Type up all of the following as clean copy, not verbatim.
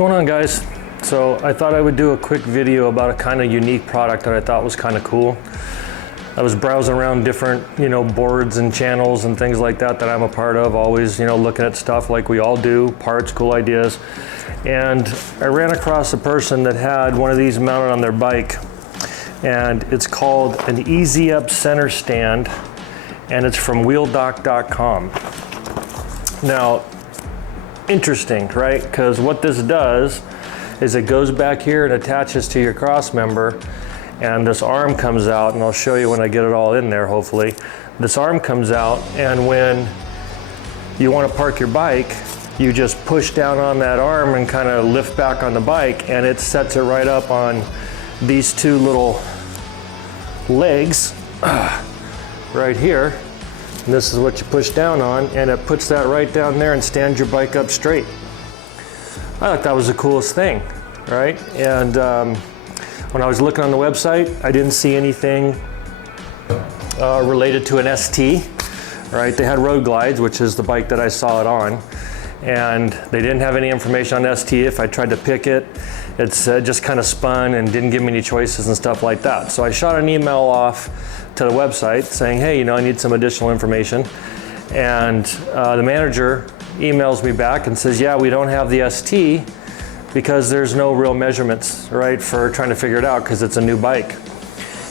going on, guys? So I thought I would do a quick video about a kind of unique product that I thought was kind of cool. I was browsing around different, boards and channels and things like that I'm a part of, always, looking at stuff like we all do, parts, cool ideas. And I ran across a person that had one of these mounted on their bike, and it's called an Easy Up center stand, and it's from wheeldoc.com. Now, interesting, right? Because what this does is it goes back here and attaches to your cross member, and this arm comes out, and I'll show you when I get it all in there, hopefully. This arm comes out, and when you want to park your bike, you just push down on that arm and kind of lift back on the bike, and it sets it right up on these two little legs right here. And this is what you push down on, and it puts that right down there and stands your bike up straight. I thought that was the coolest thing, right? And when I was looking on the website, I didn't see anything related to an ST, right? They had Road Glides, which is the bike that I saw it on, and they didn't have any information on ST. If I tried to pick it, it's just kind of spun and didn't give me any choices and stuff like that. So I shot an email off to the website saying, hey, I need some additional information. And the manager emails me back and says, yeah, we don't have the ST because there's no real measurements, right, for trying to figure it out because it's a new bike.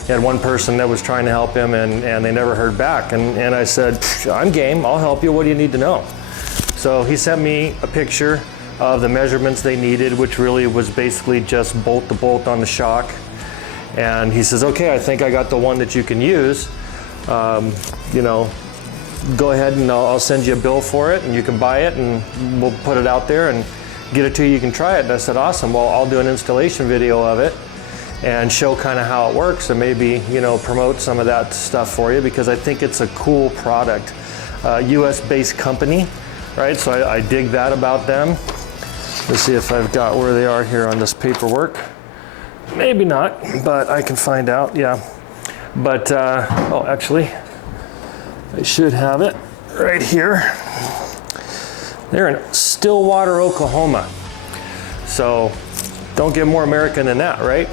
He had one person that was trying to help him, and they never heard back. And I said, I'm game, I'll help you, what do you need to know? So he sent me a picture of the measurements they needed, which really was basically just bolt to bolt on the shock. And he says, okay, I think I got the one that you can use. Go ahead and I'll send you a bill for it, and you can buy it, and we'll put it out there and get it to you. You can try it. And I said, awesome. Well, I'll do an installation video of it and show kind of how it works, and maybe promote some of that stuff for you, because I think it's a cool product. US-based company, right? So I dig that about them. Let's see if I've got where they are here on this paperwork. Maybe not, but I can find out. Yeah, but oh, actually, I should have it right here. They're in Stillwater, Oklahoma. So don't get more American than that, right?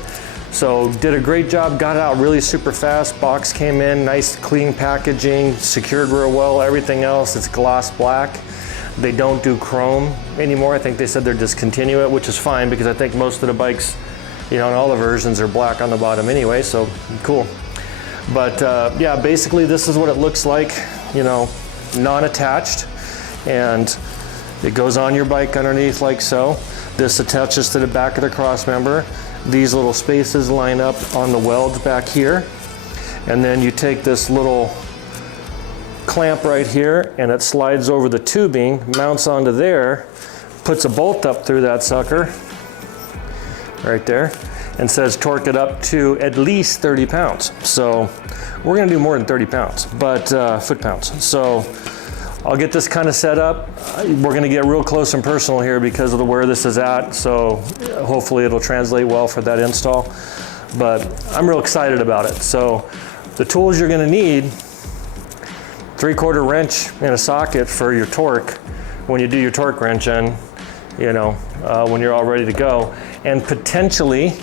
So did a great job, got it out really super fast. Box came in, nice clean packaging, secured real well, everything else. It's gloss black. They don't do chrome anymore. I think they said they're discontinue it, which is fine because I think most of the bikes, in all the versions are black on the bottom anyway, so cool. But yeah, basically this is what it looks like, non-attached, and it goes on your bike underneath like so. This attaches to the back of the cross member. These little spaces line up on the welds back here, and then you take this little clamp right here, and it slides over the tubing, mounts onto there, puts a bolt up through that sucker right there, and says torque it up to at least 30 pounds. So we're gonna do more than 30 pounds, but foot-pounds. So I'll get this kind of set up. We're gonna get real close and personal here because of where this is at, so hopefully it'll translate well for that install. But I'm real excited about it. So the tools you're gonna need: 3/4 wrench and a socket for your torque when you do your torque wrench in, when you're all ready to go, and potentially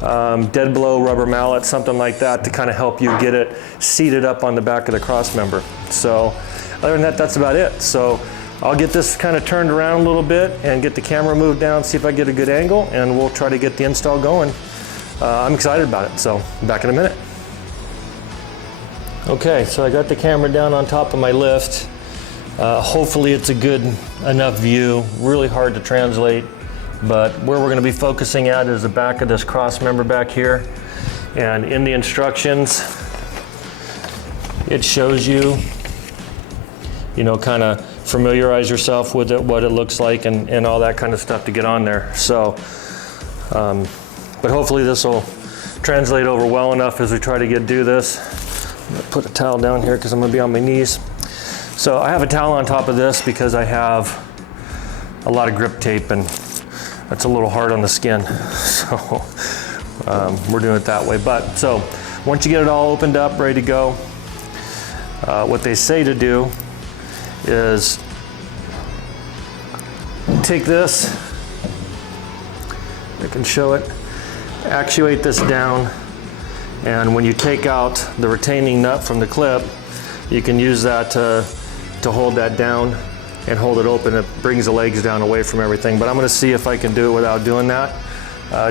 dead blow rubber mallet, something like that, to kind of help you get it seated up on the back of the cross member. So other than that, that's about it. So I'll get this kind of turned around a little bit and get the camera moved down, see if I get a good angle, and we'll try to get the install going. I'm excited about it, so back in a minute. Okay, so I got the camera down on top of my lift. Hopefully it's a good enough view. Really hard to translate, but where we're going to be focusing at is the back of this cross member back here. And in the instructions, it shows you, kind of familiarize yourself with it, what it looks like, and all that kind of stuff to get on there. So, but hopefully this will translate over well enough as we try to do this. I'm gonna put a towel down here because I'm gonna be on my knees. So I have a towel on top of this because I have a lot of grip tape, and that's a little hard on the skin. So we're doing it that way. But so once you get it all opened up, ready to go, what they say to do is take this I can show it. Actuate this down, and when you take out the retaining nut from the clip, you can use that to hold that down and hold it open. It brings the legs down away from everything, but I'm going to see if I can do it without doing that,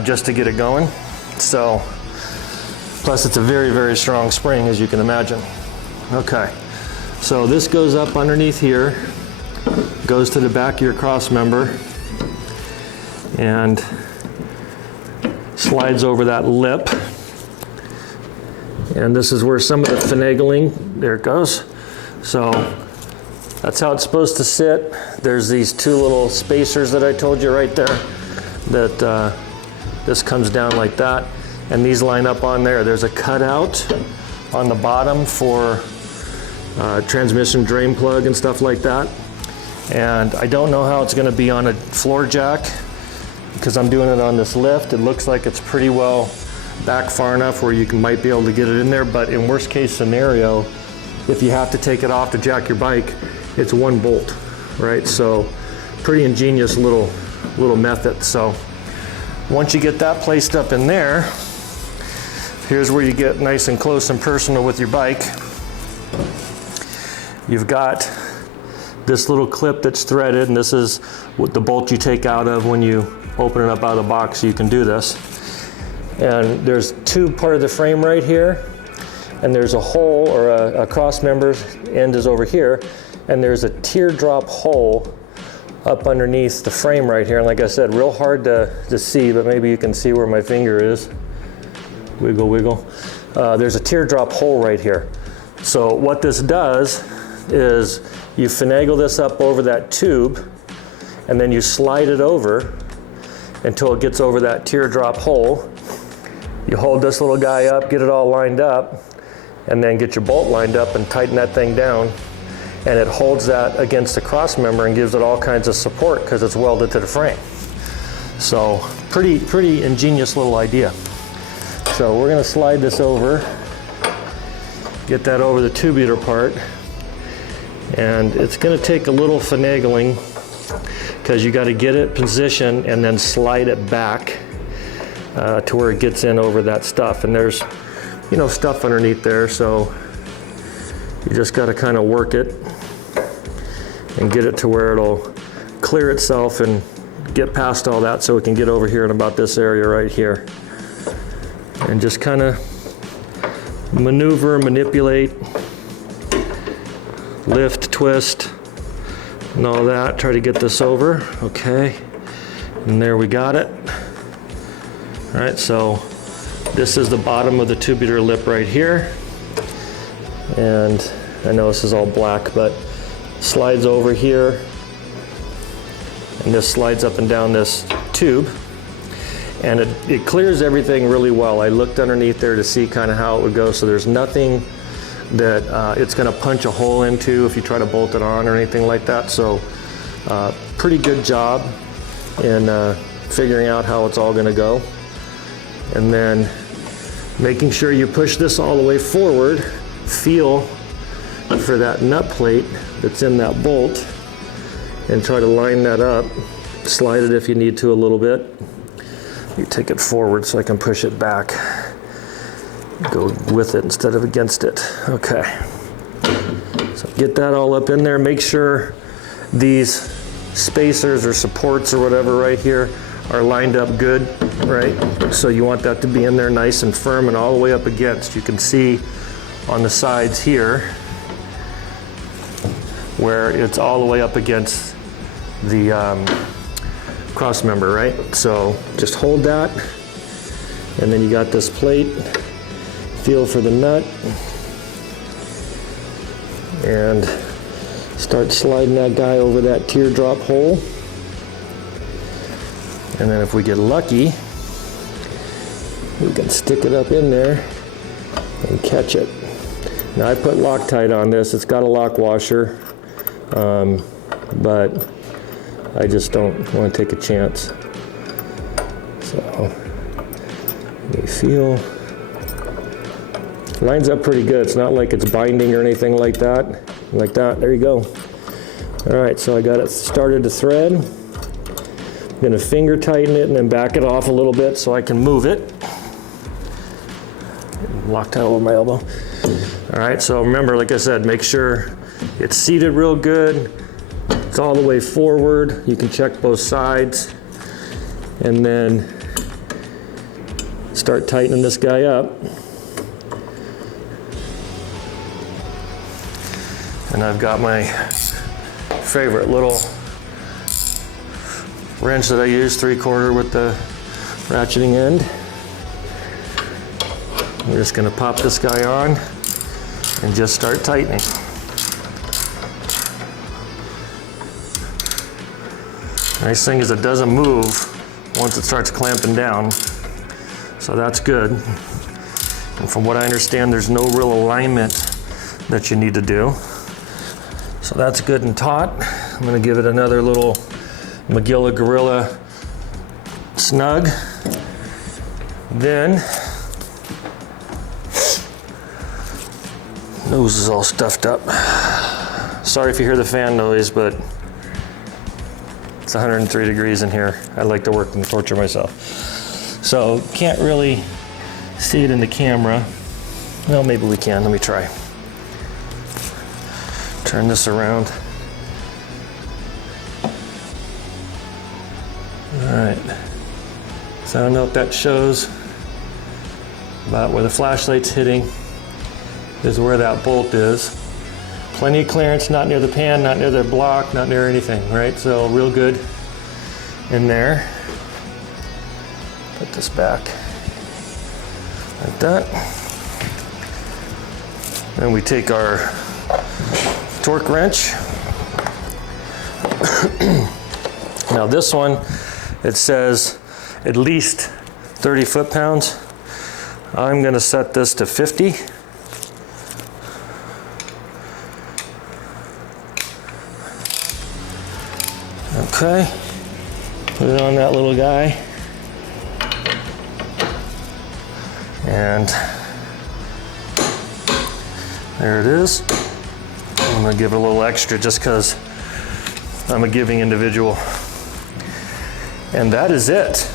just to get it going. So, plus it's a very, very strong spring, as you can imagine. Okay, so this goes up underneath here, goes to the back of your cross member, and slides over that lip. And this is where some of the finagling, there it goes. So that's how it's supposed to sit. There's these two little spacers that I told you right there, that this comes down like that, and these line up on there. There's a cutout on the bottom for transmission drain plug and stuff like that. And I don't know how it's going to be on a floor jack, because I'm doing it on this lift. It looks like it's pretty well back far enough where you might be able to get it in there, but in worst case scenario, if you have to take it off to jack your bike, it's one bolt, right? So pretty ingenious little method. So once you get that placed up in there, here's where you get nice and close and personal with your bike. You've got this little clip that's threaded, and this is what the bolt you take out of when you open it up out of the box, so you can do this. And there's two part of the frame right here, and there's a hole, or a cross member end is over here, and there's a teardrop hole up underneath the frame right here. And like I said, real hard to see, but maybe you can see where my finger is. Wiggle, wiggle. There's a teardrop hole right here. So what this does is you finagle this up over that tube, and then you slide it over until it gets over that teardrop hole. You hold this little guy up, get it all lined up, and then get your bolt lined up and tighten that thing down. And it holds that against the cross member and gives it all kinds of support because it's welded to the frame. So pretty ingenious little idea. So we're gonna slide this over, get that over the tubular part, and it's gonna take a little finagling because you got to get it positioned and then slide it back to where it gets in over that stuff. And there's, you know, stuff underneath there, so you just got to kind of work it and get it to where it'll clear itself and get past all that, so we can get over here in about this area right here. And just kind of maneuver, manipulate, lift, twist, and all that. Try to get this over. Okay, and there we got it. All right, so this is the bottom of the tubular lip right here, and I know this is all black, but slides over here, and this slides up and down this tube, and it clears everything really well. I looked underneath there to see kind of how it would go, so there's nothing that it's going to punch a hole into if you try to bolt it on or anything like that. So pretty good job in figuring out how it's all going to go, and then making sure you push this all the way forward. Feel for that nut plate that's in that bolt and try to line that up. Slide it if you need to a little bit. You take it forward so I can push it back. Go with it instead of against it. Okay, so get that all up in there. Make sure these spacers or supports or whatever right here are lined up good, right? So you want that to be in there nice and firm and all the way up against. You can see on the sides here where it's all the way up against the cross member, right? So just hold that, and then you got this plate. Feel for the nut and start sliding that guy over that teardrop hole. And then if we get lucky, we can stick it up in there and catch it. Now I put Loctite on this. It's got a lock washer, but I just don't want to take a chance. So let me feel. Lines up pretty good. It's not like it's binding or anything like that. Like that, there you go. All right, so I got it started to thread. I'm gonna finger tighten it and then back it off a little bit so I can move it. Locked out over my elbow. All right, so remember, like I said, make sure it's seated real good. It's all the way forward. You can check both sides. And then start tightening this guy up. And I've got my favorite little wrench that I use, 3/4 with the ratcheting end. We're just gonna pop this guy on and just start tightening. Nice thing is it doesn't move once it starts clamping down, so that's good. And from what I understand, there's no real alignment that you need to do. So that's good and taut. I'm gonna give it another little Magilla Gorilla snug. Then, nose is all stuffed up. Sorry if you hear the fan noise, but it's 103 degrees in here. I like to work and torture myself. So can't really see it in the camera. Well, maybe we can, let me try. Turn this around. All right, so I don't know if that shows, about where the flashlight's hitting is where that bolt is. Plenty of clearance, not near the pan, not near the block, not near anything, right? So real good in there. Put this back like that. Then we take our torque wrench. Now this one, it says at least 30 foot-pounds. I'm gonna set this to 50. Okay, put it on that little guy. And there it is. I'm gonna give it a little extra just because I'm a giving individual. And that is it.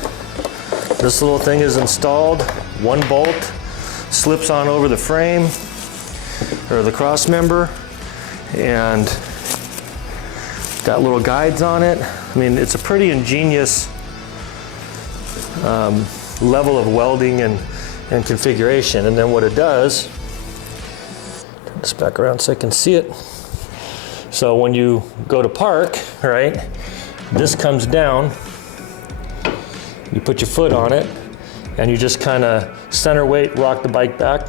This little thing is installed. One bolt slips on over the frame or the cross member, and got little guides on it. I mean, it's a pretty ingenious level of welding and configuration. And then what it does, turn this back around so I can see it. So when you go to park, right, this comes down, you put your foot on it, and you just kind of center weight, rock the bike back,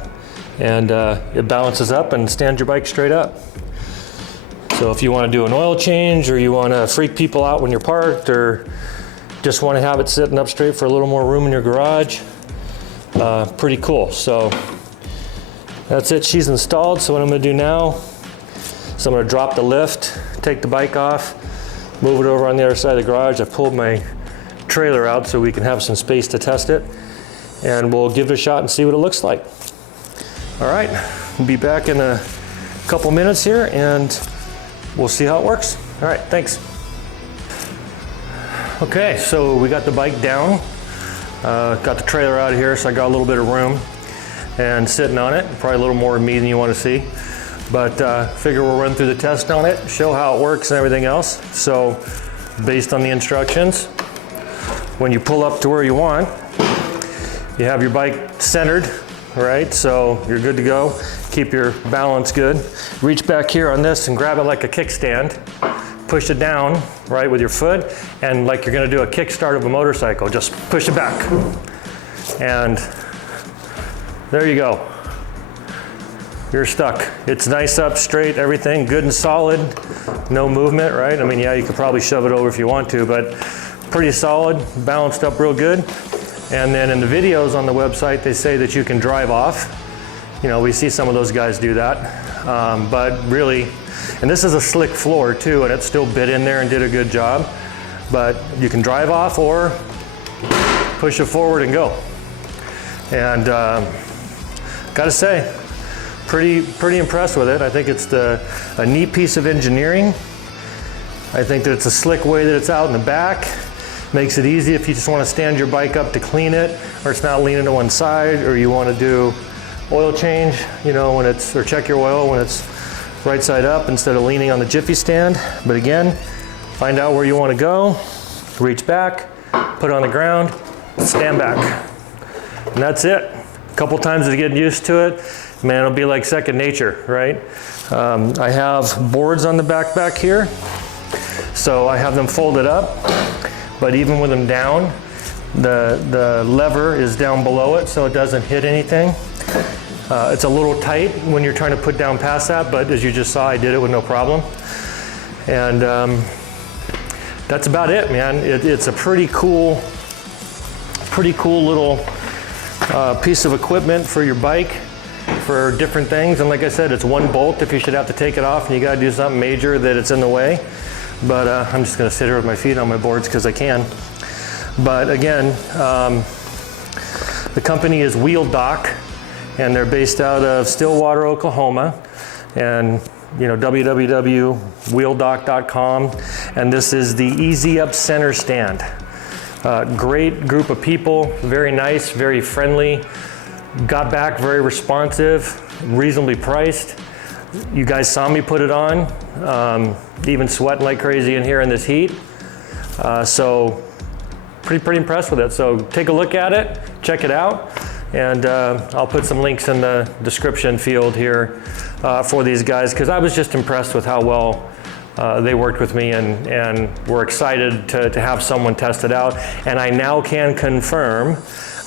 and it balances up and stands your bike straight up. So if you want to do an oil change, or you want to freak people out when you're parked, or just want to have it sitting up straight for a little more room in your garage, pretty cool. So that's it, she's installed. So what I'm going to do now is I'm going to drop the lift, take the bike off, move it over on the other side of the garage. I've pulled my trailer out so we can have some space to test it, and we'll give it a shot and see what it looks like. All right, we'll be back in a couple minutes here, and we'll see how it works. All right, thanks. Okay, so we got the bike down, got the trailer out of here, so I got a little bit of room and sitting on it. Probably a little more of me than you want to see, but figure we'll run through the test on it, show how it works and everything else. So based on the instructions, when you pull up to where you want, you have your bike centered, right? So you're good to go. Keep your balance good. Reach back here on this and grab it like a kickstand. Push it down, right, with your foot, and like you're gonna do a kickstart of a motorcycle, just push it back. And there you go. You're stuck. It's nice up, straight, everything good and solid. No movement, right? I mean, yeah, you could probably shove it over if you want to, but pretty solid, balanced up real good. And then in the videos on the website, they say that you can drive off. You know, we see some of those guys do that, but really, and this is a slick floor too, and it still bit in there and did a good job, but you can drive off or push it forward and go. And gotta say, pretty impressed with it. I think it's a neat piece of engineering. I think that it's a slick way that it's out in the back. Makes it easy if you just want to stand your bike up to clean it, or it's not leaning to one side, or you want to do oil change, you know, when it's, or check your oil when it's right side up instead of leaning on the Jiffy stand. But again, find out where you want to go, reach back, put it on the ground, stand back. And that's it. A couple times to get used to it, man, it'll be like second nature, right? I have boards on the back here, so I have them folded up, but even with them down, the lever is down below it, so it doesn't hit anything. It's a little tight when you're trying to put down past that, but as you just saw, I did it with no problem. And that's about it, man. It's a pretty cool little piece of equipment for your bike for different things. And like I said, it's one bolt if you should have to take it off and you got to do something major that it's in the way. But I'm just going to sit here with my feet on my boards because I can. But again, the company is Wheel Dock, and they're based out of Stillwater, Oklahoma. And you know, www.wheeldock.com. And this is the Easy Up Center Stand. Great group of people, very nice, very friendly. Got back very responsive, reasonably priced. You guys saw me put it on, even sweating like crazy in here in this heat. So pretty impressed with it. So take a look at it, check it out, and I'll put some links in the description field here for these guys, because I was just impressed with how well they worked with me, and we're excited to have someone test it out. And I now can confirm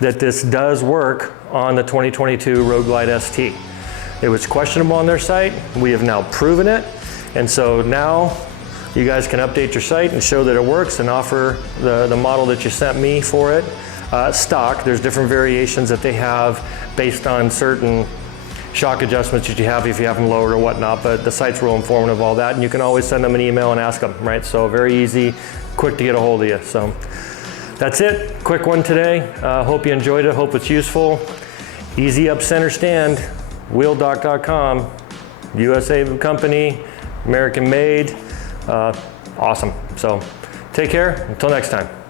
that this does work on the 2022 Road Glide ST. It was questionable on their site. We have now proven it. And so now you guys can update your site and show that it works and offer the model that you sent me for it stock. There's different variations that they have based on certain shock adjustments that you have if you have them lowered or whatnot, but the site's real informative of all that, and you can always send them an email and ask them, right? So very easy, quick to get a hold of you. So that's it, quick one today. Hope you enjoyed it, hope it's useful. Easy Up Center Stand, wheeldock.com, USA company, American made, awesome. So take care, until next time.